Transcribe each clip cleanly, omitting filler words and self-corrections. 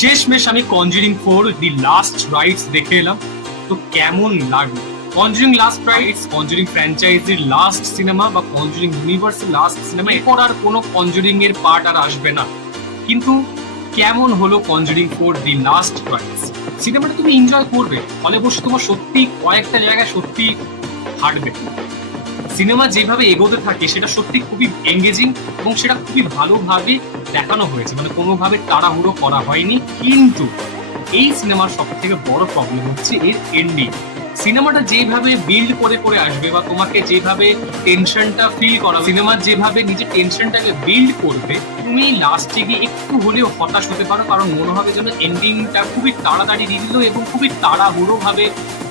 শেষমেশ আমি conjuring 4 the last rights দেখে এলাম। তো কেমন লাগলো? কনজুরিং লাস্ট রাইটস কনজুরিং ফ্র্যাঞ্চাইজির লাস্ট সিনেমা বা কনজুরিং ইউনিভার্সের লাস্ট সিনেমা। এরপর আর কোনো কনজুরিং এর পার্ট আর আসবে না। কিন্তু কেমন হলো কনজুরিং 4 দি লাস্ট রাইটস? সিনেমাটা তুমি এনজয় করবে, ফলে বসে তোমার সত্যি কয়েকটা জায়গায় সত্যি হাঁটবে। সিনেমা যেভাবে এগোতে থাকে সেটা সত্যি খুবই এঙ্গেজিং এবং সেটা খুবই ভালোভাবে দেখানো হয়েছে, মানে কোনোভাবে তাড়াহুড়ো করা হয়নি। কিন্তু এই সিনেমার সব থেকে বড় প্রবলেম হচ্ছে এর এন্ডিং। সিনেমাটা যেভাবে বিল্ড করে করে আসবে বা তোমাকে যেভাবে টেনশনটা ফিল করা, সিনেমার যেভাবে নিজের টেনশনটাকে বিল্ড করবে, তুমি লাস্টে গিয়ে একটু হলেও হতাশ হতে পারো, কারণ মনে হবে যেন এন্ডিংটা খুবই তাড়াতাড়ি দিয়ে দিল এবং খুবই তাড়াহুড়ো ভাবে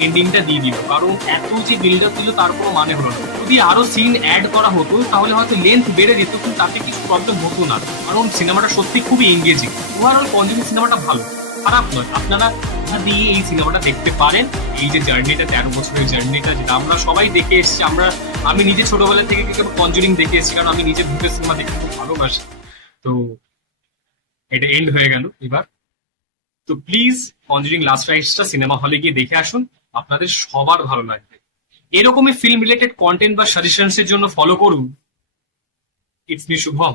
এন্ডিংটা দিয়ে দিল। কারণ এত যে বিল্ড আপ দিল তার কোনো মানে হলো না। যদি আরো সিন অ্যাড করা হতো তাহলে হয়তো লেন্থ বেড়ে যেত, কিন্তু তাতে কিছু প্রবলেম হতো না, কারণ সিনেমাটা সত্যি খুবই এঙ্গেজিং। ওভারঅল কনজুরিং সিনেমাটা ভালো, খারাপ নয়। আপনারা দিয়ে এই সিনেমাটা দেখতে পারেন। এই যে জার্নিটা, 13 বছরের জার্নিটা, যেটা আমরা সবাই দেখে এসেছি। আমি নিজে ছোটবেলা থেকে কনজুরিং দেখে এসেছি, কারণ আমি নিজে ভূতের সিনেমা দেখতে খুব ভালোবাসি। তো এটা এন্ড হয়ে গেল এবার। তো প্লিজ কনজুরিং লাস্ট রাইটসটা সিনেমা হলে গিয়ে দেখে আসুন, আপনাদের সবার ভালো লাগবে। এরকমই ফিল্ম রিলেটেড কন্টেন্ট বা সাজেশনস এর জন্য ফলো করুন ইটস মি শুভম।